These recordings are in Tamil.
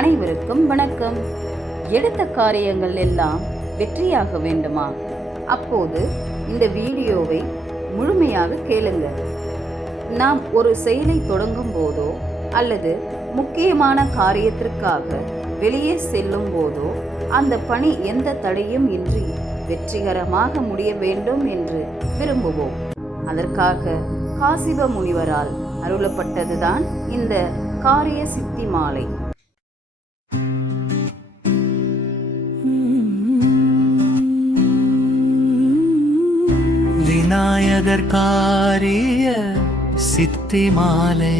அனைவருக்கும் வணக்கம். எடுத்த காரியங்கள் எல்லாம் வெற்றியாக வேண்டுமா? அப்போது இந்த வீடியோவை முழுமையாக கேளுங்கள். நாம் ஒரு செயலை தொடங்கும் போதோ அல்லது முக்கியமான காரியத்திற்காக வெளியே செல்லும் போதோ அந்த பணி எந்த தடையும் இன்றி வெற்றிகரமாக முடிய வேண்டும் என்று விரும்புவோம். அதற்காக காசிப முனிவரால் அருளப்பட்டதுதான் இந்த காரிய சித்தி மாலை. விநாயகர் காரிய சித்தி மாலை.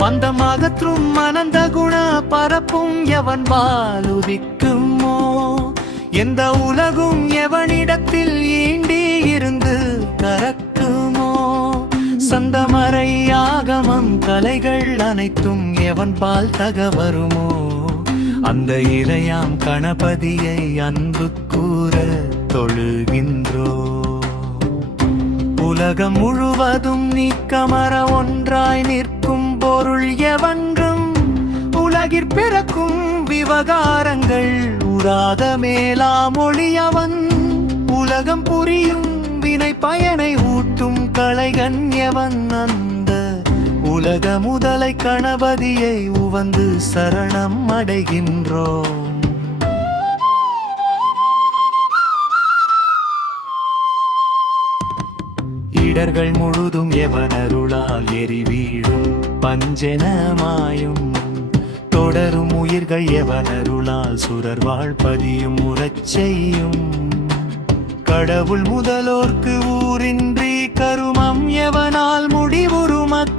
பந்தமாகற்றும் அனந்த குண பரப்பும் எவன் வாலுதிக்குமோ, எந்த உலகும் எவனிடத்தில் ஈண்டி இருந்து கறக்குமோ, சந்தமறை ஆகமம் கலைகள் அனைத்தும் எவன் பால் தக வருமோ, அந்த இறையாம் கணபதியை அன்பு கூற தொழுகின்றோ. உலகம் முழுவதும் நீக்கமர ஒன்றாய் நிற்கும் பொருள் எவன்றும், உலகிற் பிறக்கும் விவகாரங்கள் உராத மேலாம் ஒளியவன், உலகம் புரியும் வினை பயனை ஊட்டும் கலைகன் எவன், அந்த உலக முதலை கணபதியை உவந்து சரணம் அடைகின்றோம். இடர்கள் முழுதும் எவனருளால் எரி வீழும் பஞ்சனமாயும், தொடரும் உயிர்கள் எவனருளால் சுரர் வாழ்பதியும் உறச் செய்யும். கடவுள் முதலோர்க்கு ஊரின்றி கருமம் எவனால் முடிவுறுமத்,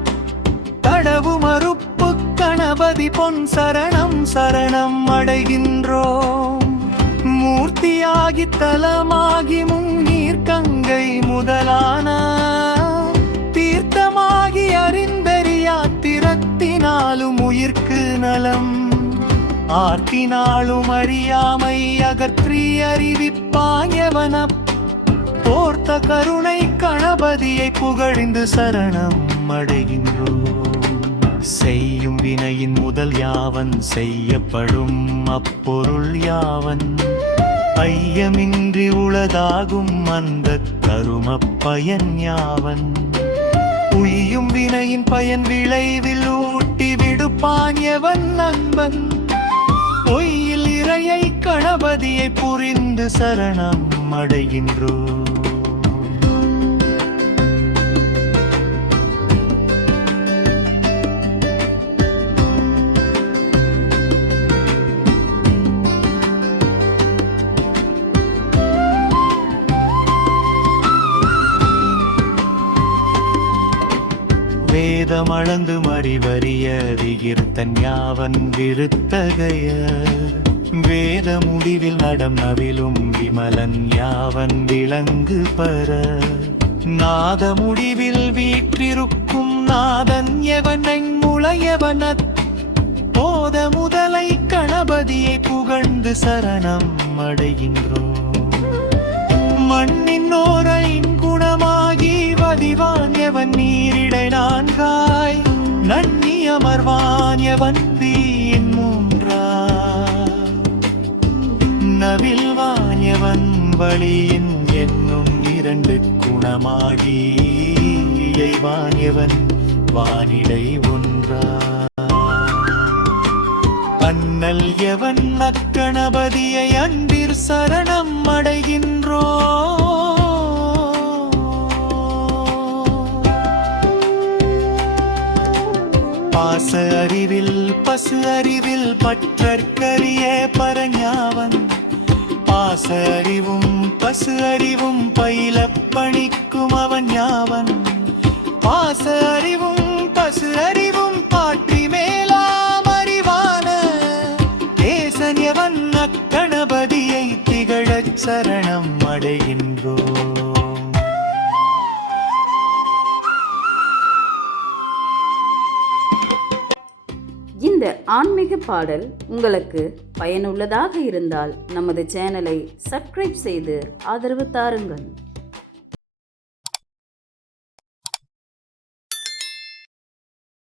கடவு மறுப்பு கணபதி பொன் சரணம் சரணம் அடைகின்றோம். மூர்த்தியாகி தலமாகி முன்னீர் கங்கை முதலான தீர்த்தமாகி அறிந்தறியா திறத்தினாலும் உயிர்க்கு நலம், ஆர்த்தினாலும் அறியாமை அகற்றி அறிவிப்பாயவன போர்த்த கருணை கணபதியை புகழிந்து சரணம் அடைகின்றோம். செய்யும் வினையின் முதல் யாவன் செய்யப்படும் அப்பொருள் யாவன், ஐயமின்றி உளதாகும் அந்த கரும பயன் யாவன், உய்யும் வினையின் பயன் விளைவில் ஊட்டி விடுப்பான் எவன் நண்பன், பொய்யில் இறையை கணபதியை புரிந்து சரணம் அடைகின்றோம். வேதம் அளந்து மறிவறிய விகிர்த்தன் யாவன் விருத்தகைய, வேத முடிவில் நடம் நவிலும் விமலன் யாவன் விளங்கு பர, நாத முடிவில் வீற்றிருக்கும் நாதன் எவனை முளையவனத், போத முதலை கணபதியை புகழ்ந்து சரணம் அடைகின்றோம். மண்ணின் ஓரைன் குணமாகி வதிவான் எவன் நீரிடை நான்காய், நன்னி அமர்வான் எவன் தீயின் மூன்றா, நவில்வான் எவன் வழியின் என்னும் இரண்டு குணமாகி, இயைவான் எவன் வானிடை ஒன்றா, அண்ணல் எவன் அக்கணபதியை அன்பிற் சரணம் அடைகின்றோ. பாச அறிவில் பசு அறிவில் பற்றற்கரிய பரஞாவன், பாச அறிவும் பசு அறிவும் பயில பணிக்கும் அவன் யாவன், பாச அறிவும் பசு அறிவும் பாட்டி மேலாம் அறிவான தேசன் எவன் அக்கணபதியை திகழச் சரணம் அடைகின்றோம். இந்த ஆன்மீக பாடல் உங்களுக்கு பயனுள்ளதாக இருந்தால் நமது சேனலை சப்ஸ்கிரைப் செய்து ஆதரவு தாருங்கள்.